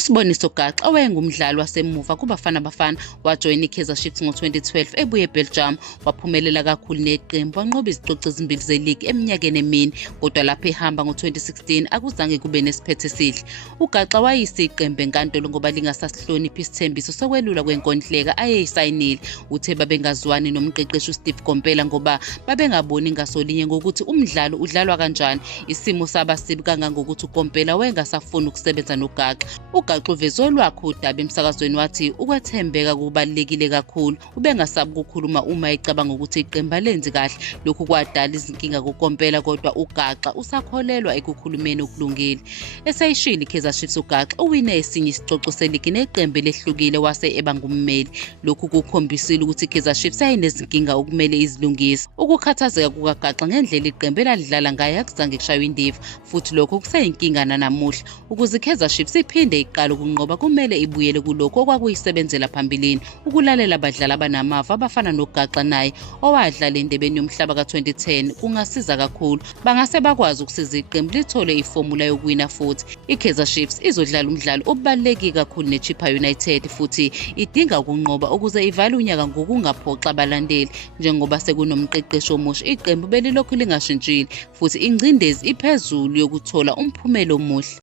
uSiboniso Gaxa owayengumdlali wasemuva kuBafana Bafana wajoyina iKaizer Chiefs ngo-2012 ebuye eBelgium. Waphumelela kakhulu neqembu, wanqoba izicoco ezimbili ze-league eminyakeni emine, kodwa lapho ehamba ngo-2016 akuzange kube nesiphetho esihle. uGaxa wayeyisiqembu enkantolo ngoba lingasasihloniphi isithembiso sokwelula kwenkontileka ayeyisayinile. Uthe babengazwani nomqeqeshi uSteve Komphela ngoba babengaboni ngasolinye ngokuthi umdlalo udlalwa kanjani. Isimo sabasibi kangangokuthi uKomphela wayengasafuni ukusebenza noGaxa. uGaxa uveze olwakhe udaba emsakazweni wathi ukwethembeka kubalulekile kakhulu. Ubengasabi ukukhuluma uma ecabanga ukuthi iqembu alenzi kahle. Lokhu kwadala izinkinga kuKomphela, kodwa uGaxa usakholelwa ekukhulumeni okulungile. Eseyishilo iKaizer Chiefs, uGaxa uwine esinye isicoco seligi neqembu elehlukile wase eba ngummeli. Lokhu kukhombisile ukuthi iKaizer Chiefs yayinezinkinga okumele izilungise. Ukukhathazeka kukaGaxa ngendlela iqembu elalidlala ngayo akuzange kushaywe indiva, futhi lokho kuseyinkinga nanamuhla. Ukuze iKaizer Chiefs iphinde iqala ukunqoba, kumele ibuyele kulokho okwakuyisebenzela phambilini, ukulalela abadlali abanamava abafana noGaxa naye owadlala endebeni yomhlaba ka-2010 kungasiza kakhulu. Bangase bakwazi ukusiza iqembu lithole ifomula yokuwina futhi. iKaizer Chiefs izodlala umdlalo obaluleke kakhulu neChippa United futhi idinga ukunqoba ukuze ivale unyaka ngokungaphoxa abalandeli. Njengoba sekunomqeqeshi omusha, iqembu belilokhu lingashintshile futhi ingcindezi iphezulu yokuthola umphumelo omuhle.